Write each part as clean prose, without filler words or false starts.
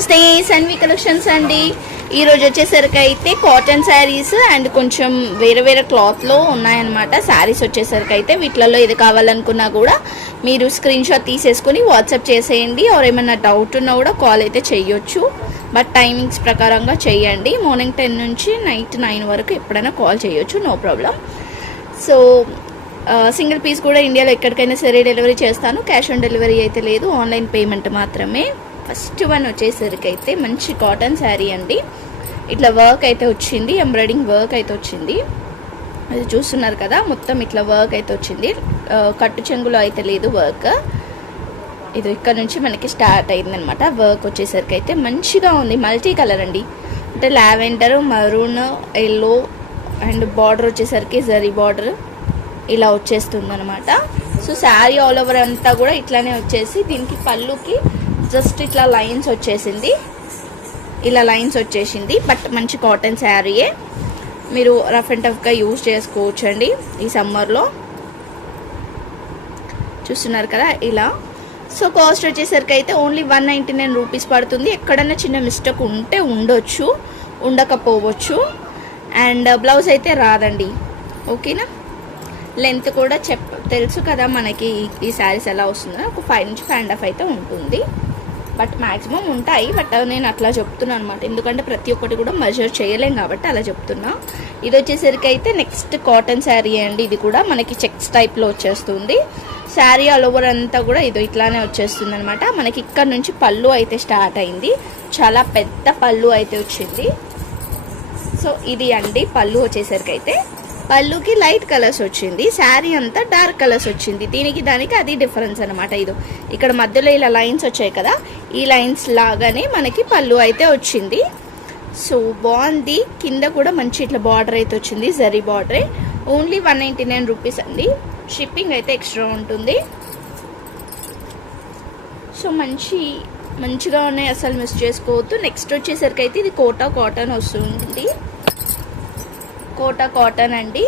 నమస్తే సన్వి కలెక్షన్స్ అండి. ఈరోజు వచ్చేసరికి అయితే కాటన్ శారీస్ అండ్ కొంచెం వేరే వేరే క్లాత్లో ఉన్నాయన్నమాట. శారీస్ వచ్చేసరికి అయితే వీటిలలో ఏది కావాలనుకున్నా కూడా మీరు స్క్రీన్ షాట్ తీసేసుకొని వాట్సాప్ చేసేయండి. ఆర్ ఏమన్నా డౌట్ ఉన్నా కూడా కాల్ అయితే చేయొచ్చు. బట్ టైమింగ్స్ ప్రకారంగా చేయండి. మార్నింగ్ 10 నుంచి నైట్ 9 వరకు ఎప్పుడైనా కాల్ చేయొచ్చు, no problem. So single piece కూడా ఇండియాలో ఎక్కడికైనా సరే డెలివరీ చేస్తాను. క్యాష్ ఆన్ డెలివరీ అయితే లేదు, ఆన్లైన్ పేమెంట్ మాత్రమే. ఫస్ట్ వన్ వచ్చేసరికి అయితే మంచి కాటన్ శారీ అండి. ఇట్లా వర్క్ అయితే వచ్చింది, ఎంబ్రాయిడింగ్ వర్క్ అయితే వచ్చింది. అది చూస్తున్నారు కదా, మొత్తం ఇట్లా వర్క్ అయితే వచ్చింది. కట్టు చెంగులో అయితే లేదు వర్క్. ఇది ఇక్కడ నుంచి మనకి స్టార్ట్ అయిందనమాట. వర్క్ వచ్చేసరికి అయితే మంచిగా ఉంది. మల్టీ కలర్ అండి, అంటే lavender, maroon, yellow and border వచ్చేసరికి జరీ బార్డర్ ఇలా వచ్చేస్తుంది అనమాట. సో శారీ ఆల్ ఓవర్ అంతా కూడా ఇట్లానే వచ్చేసి దీనికి పళ్ళుకి జస్ట్ ఇట్లా లైన్స్ వచ్చేసింది, ఇలా లైన్స్ వచ్చేసింది. బట్ మంచి కాటన్ శారీయే, మీరు రఫ్ అండ్ టఫ్గా యూజ్ చేసుకోవచ్చు అండి ఈ సమ్మర్లో. చూస్తున్నారు కదా ఇలా. సో కాస్ట్ వచ్చేసరికి అయితే ఓన్లీ 199 రూపీస్ పడుతుంది. ఎక్కడన్నా చిన్న మిస్టేక్ ఉంటే ఉండొచ్చు, ఉండకపోవచ్చు. అండ్ బ్లౌజ్ అయితే రాదండి, ఓకేనా. లెంత్ కూడా తెలుసు కదా మనకి ఈ శారీస్ ఎలా వస్తుందో. ఒక 5 నుంచి 5.5 అయితే ఉంటుంది, బట్ మ్యాక్సిమం ఉంటాయి. బట్ నేను అట్లా చెప్తున్నాను అనమాట, ఎందుకంటే ప్రతి ఒక్కటి కూడా మెజర్ చేయలేం కాబట్టి అలా చెప్తున్నా. ఇది వచ్చేసరికి అయితే నెక్స్ట్ కాటన్ శారీ అండి. ఇది కూడా మనకి చెక్స్ టైప్లో వచ్చేస్తుంది. శారీ ఆల్ ఓవర్ అంతా కూడా ఇది ఇట్లానే వచ్చేస్తుంది అనమాట. మనకి ఇక్కడ నుంచి పళ్ళు అయితే స్టార్ట్ అయింది, చాలా పెద్ద పళ్ళు అయితే వచ్చింది. సో ఇది అండి పళ్ళు వచ్చేసరికి అయితే. పళ్ళుకి లైట్ కలర్స్ వచ్చింది, శారీ అంతా డార్క్ కలర్స్ వచ్చింది. దీనికి దానికి అది డిఫరెన్స్ అనమాట. ఇది ఇక్కడ మధ్యలో ఇలా లైన్స్ వచ్చాయి కదా, ఈ లైన్స్ లాగానే మనకి పళ్ళు అయితే వచ్చింది. సో బాగుంది. కింద కూడా మంచి ఇట్లా బార్డర్ అయితే వచ్చింది, జరీ బార్డరే. ఓన్లీ 199 రూపీస్ అండి. షిప్పింగ్ అయితే ఎక్స్ట్రా ఉంటుంది. సో మంచిగా ఉన్నాయి, అసలు మిస్ చేసుకోవద్దు. నెక్స్ట్ వచ్చేసరికి అయితే ఇది కోటా కాటన్ వస్తుంది. కోటా కాటన్ అండి,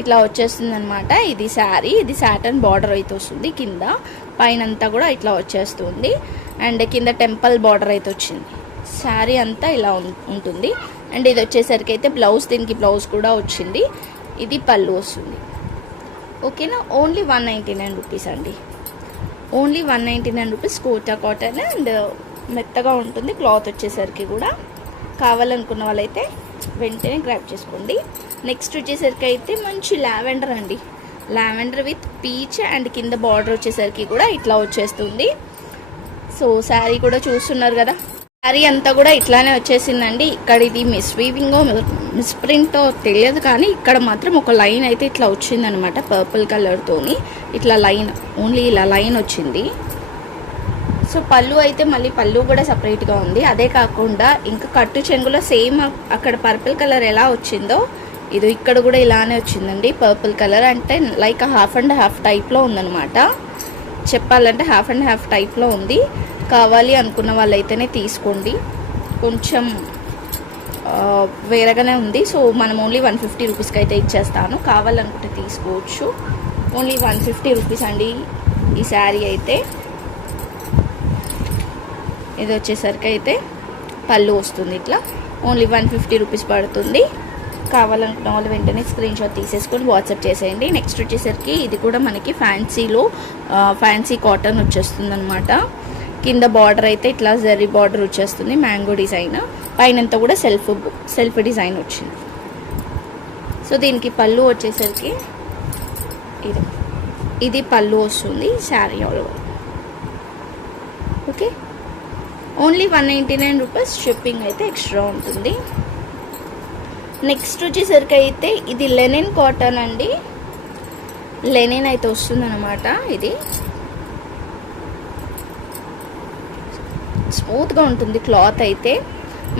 ఇట్లా వచ్చేస్తుంది అనమాట. ఇది శారీ, ఇది సాటన్ బార్డర్ అయితే వస్తుంది. కింద పైన అంతా కూడా ఇట్లా వచ్చేస్తుంది. అండ్ కింద టెంపుల్ బార్డర్ అయితే వచ్చింది. శారీ అంతా ఇలా ఉంటుంది. అండ్ ఇది వచ్చేసరికి అయితే బ్లౌజ్, దీనికి బ్లౌజ్ కూడా వచ్చింది. ఇది పళ్ళు వస్తుంది, ఓకేనా. ఓన్లీ 199 రూపీస్ అండి. Only 199 rupees Kota cotton. And మెత్తగా ఉంటుంది క్లాత్ వచ్చేసరికి కూడా. కావాలనుకున్న వాళ్ళైతే వెంటనే గ్రాబ్ చేసుకోండి. నెక్స్ట్ వచ్చేసరికి అయితే మంచి లావెండర్ అండి, లావెండర్ విత్ పీచ్. అండ్ కింద బార్డర్ వచ్చేసరికి కూడా ఇట్లా వచ్చేస్తుంది. సో శారీ కూడా చూస్తున్నారు కదా, శారీ అంతా కూడా ఇట్లానే వచ్చేసిందండి. ఇక్కడ ఇది మిస్ వీవింగో మిస్ ప్రింటో తెలియదు, కానీ ఇక్కడ మాత్రం ఒక లైన్ అయితే ఇట్లా వచ్చిందనమాట, పర్పుల్ కలర్తోని ఇట్లా లైన్, ఓన్లీ ఇలా లైన్ వచ్చింది. సో పళ్ళు అయితే మళ్ళీ పళ్ళు కూడా సపరేట్గా ఉంది. అదే కాకుండా ఇంకా కట్టు చెంగులో సేమ్ అక్కడ పర్పుల్ కలర్ ఎలా వచ్చిందో ఇది ఇక్కడ కూడా ఇలానే వచ్చిందండి, పర్పుల్ కలర్. అంటే లైక్ హాఫ్ అండ్ హాఫ్ టైప్లో ఉందన్నమాట. చెప్పాలంటే హాఫ్ అండ్ హాఫ్ టైప్లో ఉంది. కావాలి అనుకున్న వాళ్ళైతేనే తీసుకోండి, కొంచెం వేరేగానే ఉంది. సో మనం ఓన్లీ 150 రూపీస్కి అయితే ఇచ్చేస్తాను, కావాలనుకుంటే తీసుకోవచ్చు. ఓన్లీ 150 రూపీస్ అండి ఈ శారీ అయితే. ఇది వచ్చేసరికి అయితే పళ్ళు వస్తుంది ఇట్లా. ఓన్లీ 150 రూపీస్ పడుతుంది. కావాలనుకున్న వాళ్ళు వెంటనే స్క్రీన్ షాట్ తీసేసుకొని వాట్సాప్ చేసేయండి. నెక్స్ట్ వచ్చేసరికి ఇది కూడా మనకి ఫ్యాన్సీలో ఫ్యాన్సీ కాటన్ వచ్చేస్తుంది అనమాట. కింద బార్డర్ అయితే ఇట్లా జరీ బార్డర్ వచ్చేస్తుంది, మ్యాంగో డిజైన్. పైనంతా కూడా సెల్ఫ్ డిజైన్ వచ్చింది. సో దీనికి పళ్ళు వచ్చేసరికి ఇది పళ్ళు వస్తుంది sari all over, okay. Only 199 rupees. Shipping అయితే ఎక్స్ట్రా ఉంటుంది. నెక్స్ట్ వచ్చేసరికి అయితే ఇది లెనిన్ కాటన్ అండి, లెనిన్ అయితే వస్తుంది అనమాట. ఇది స్మూత్గా ఉంటుంది క్లాత్ అయితే.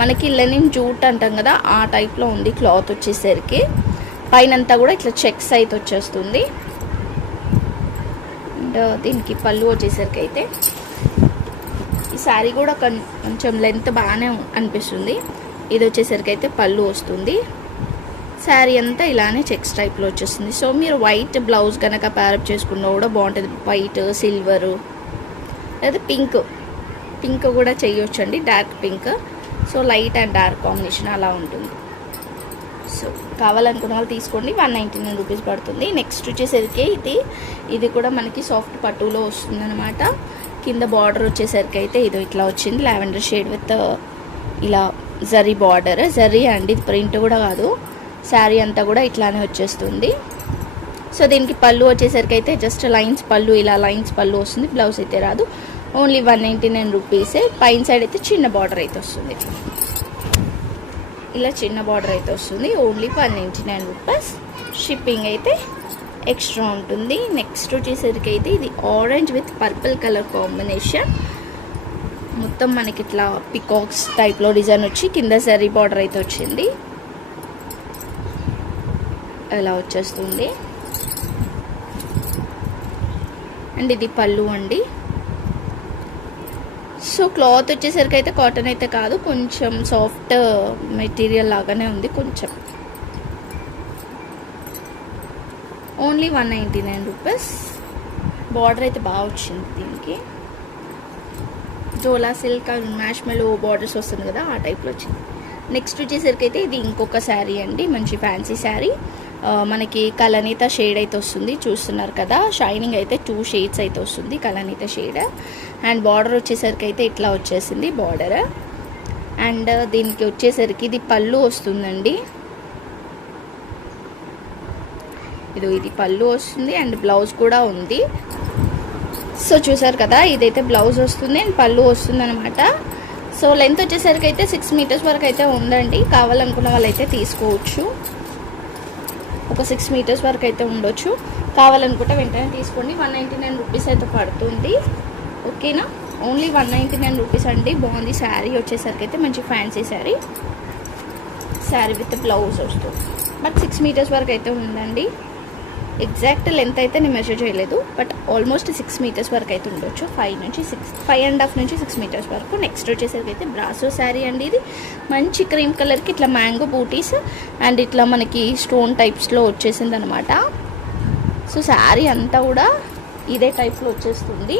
మనకి లెనిన్ జూట్ అంటాం కదా, ఆ టైప్లో ఉంది క్లాత్ వచ్చేసరికి. పైనంతా కూడా ఇట్లా చెక్స్ అయితే వచ్చేస్తుంది. అండ్ దీనికి పళ్ళు వచ్చేసరికి అయితే ఈ శారీ కూడా కొంచెం లెంత్ బాగానే అనిపిస్తుంది. ఇది వచ్చేసరికి అయితే పళ్ళు వస్తుంది. శారీ అంతా ఇలానే చెక్స్ టైప్లో వచ్చేస్తుంది. సో మీరు వైట్ బ్లౌజ్ కనుక ప్యారప్ చేసుకున్నా కూడా బాగుంటుంది. వైట్, సిల్వరు లేదా పింక్ పింక్ కూడా చేయొచ్చు అండి, dark pink. So light and dark combination అలా ఉంటుంది. సో కావాలనుకున్న వాళ్ళు తీసుకోండి. 199 రూపీస్ పడుతుంది. నెక్స్ట్ వచ్చేసరికి ఇది కూడా మనకి సాఫ్ట్ పట్టులో వస్తుంది అనమాట. కింద బార్డర్ వచ్చేసరికి అయితే ఇది ఇట్లా వచ్చింది, లావెండర్ షేడ్ విత్ ఇలా జరీ బార్డర్. జరీ అండి, ఇది ప్రింట్ కూడా కాదు. శారీ అంతా కూడా ఇట్లానే వచ్చేస్తుంది. సో దీనికి పళ్ళు వచ్చేసరికి అయితే జస్ట్ లైన్స్ పళ్ళు, ఇలా లైన్స్ పళ్ళు వస్తుంది. బ్లౌజ్ అయితే రాదు. ఓన్లీ 199 రూపీసే. పైన సైడ్ అయితే చిన్న బార్డర్ అయితే వస్తుంది, ఇలా చిన్న బార్డర్ అయితే వస్తుంది. Only 199 rupees. షిప్పింగ్ అయితే ఎక్స్ట్రా ఉంటుంది. నెక్స్ట్ వచ్చేసరికి అయితే ఇది orange with purple colour combination. మొత్తం మనకి ఇట్లా పికాక్స్ టైప్లో డిజైన్ వచ్చి కింద జరీ బార్డర్ అయితే వచ్చింది, ఇలా వచ్చేస్తుంది. అండ్ ఇది పళ్ళు అండి. సో క్లాత్ వచ్చేసరికి అయితే కాటన్ అయితే కాదు, కొంచెం సాఫ్ట్ మెటీరియల్ లాగానే ఉంది కొంచెం. Only 199 rupees. బార్డర్ అయితే బాగా వచ్చింది దీనికి. జోలా silk and marshmallow borders వస్తుంది కదా, ఆ టైప్లో వచ్చింది. నెక్స్ట్ వచ్చేసరికి అయితే ఇది ఇంకొక శారీ అండి, మంచి ఫ్యాన్సీ శారీ. మనకి కలనీత షేడ్ అయితే వస్తుంది, చూస్తున్నారు కదా. షైనింగ్ అయితే 2 షేడ్స్ అయితే వస్తుంది, కలనీత షేడ్. అండ్ బార్డర్ వచ్చేసరికి అయితే ఇట్లా వచ్చేసింది బార్డర్. అండ్ దీనికి వచ్చేసరికి ఇది పళ్ళు వస్తుందండి, ఇది పళ్ళు వస్తుంది. అండ్ బ్లౌజ్ కూడా ఉంది. సో చూసారు కదా, ఇదైతే బ్లౌజ్ వస్తుంది అండ్ పళ్ళు వస్తుంది అనమాట. సో లెంత్ వచ్చేసరికి అయితే 6 మీటర్స్ వరకు అయితే ఉందండి. కావాలనుకున్న వాళ్ళైతే తీసుకోవచ్చు. ఒక 6 మీటర్స్ వరకు అయితే ఉండొచ్చు. కావాలనుకుంటే వెంటనే తీసుకోండి. 199 రూపీస్ అయితే పడుతుంది. ఓకేనా, ఓన్లీ 199 రూపీస్ అండి. బాగుంది శారీ వచ్చేసరికి అయితే, మంచి fancy sari. Sari with blouse వస్తుంది. బట్ 6 మీటర్స్ వరకు అయితే ఉందండి. ఎగ్జాక్ట్ లెంత్ అయితే నేను మెజర్ చేయలేదు, బట్ ఆల్మోస్ట్ 6 మీటర్స్ వరకు అయితే ఉండొచ్చు. 5.5 నుంచి 6 మీటర్స్ వరకు. నెక్స్ట్ వచ్చేసరికి అయితే బ్రాసో శారీ అండి. ఇది మంచి క్రీమ్ కలర్కి ఇట్లా మ్యాంగో బూటీస్ అండ్ ఇట్లా మనకి స్టోన్ టైప్స్లో వచ్చేసింది అనమాట. సో శారీ అంతా కూడా ఇదే టైప్లో వచ్చేస్తుంది,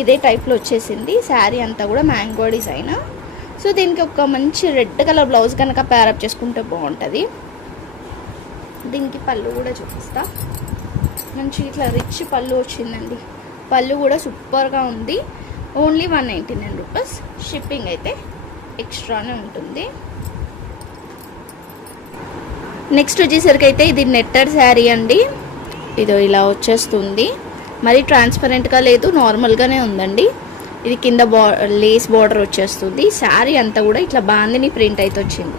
ఇదే టైప్లో వచ్చేసింది శారీ అంతా కూడా మ్యాంగో డిజైన్. సో దీనికి ఒక మంచి రెడ్ కలర్ బ్లౌజ్ కనుక ప్యారప్ చేసుకుంటే బాగుంటుంది. దీనికి పళ్ళు కూడా చూపిస్తా. మంచి ఇట్లా రిచ్ పళ్ళు వచ్చిందండి. పళ్ళు కూడా సూపర్గా ఉంది. Only 199 rupees. షిప్పింగ్ అయితే ఎక్స్ట్రానే ఉంటుంది. నెక్స్ట్ వచ్చేసరికి అయితే ఇది నెట్టెడ్ శారీ అండి. ఇదో ఇలా వచ్చేస్తుంది. మరి ట్రాన్స్పరెంట్గా లేదు, నార్మల్గానే ఉందండి. ఇది కింద లేస్ బార్డర్ వచ్చేస్తుంది. శారీ అంతా కూడా ఇట్లా బాందిని ప్రింట్ అయితే వచ్చింది,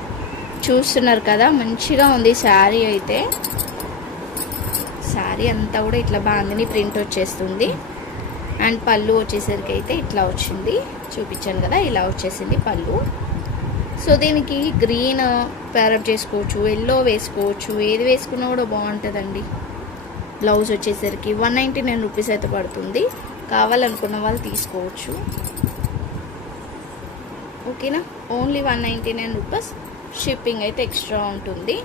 చూస్తున్నారు కదా. మంచిగా ఉంది శారీ అయితే. శారీ అంతా కూడా ఇట్లా బాందిని ప్రింట్ వచ్చేస్తుంది. అండ్ పళ్ళు వచ్చేసరికి అయితే ఇట్లా వచ్చింది, చూపించాను కదా, ఇలా వచ్చేసింది పళ్ళు. సో దీనికి గ్రీన్ ప్యారప్ చేసుకోవచ్చు, ఎల్లో వేసుకోవచ్చు, ఏది వేసుకున్నా కూడా బాగుంటుందండి. బ్లౌజ్ వచ్చేసరికి 199 రూపీస్ అయితే పడుతుంది. కావాలనుకున్న వాళ్ళు తీసుకోవచ్చు. ఓకేనా, ఓన్లీ 199 రూపీస్. షిప్పింగ్ అయితే ఎక్స్ట్రా ఉంటుంది.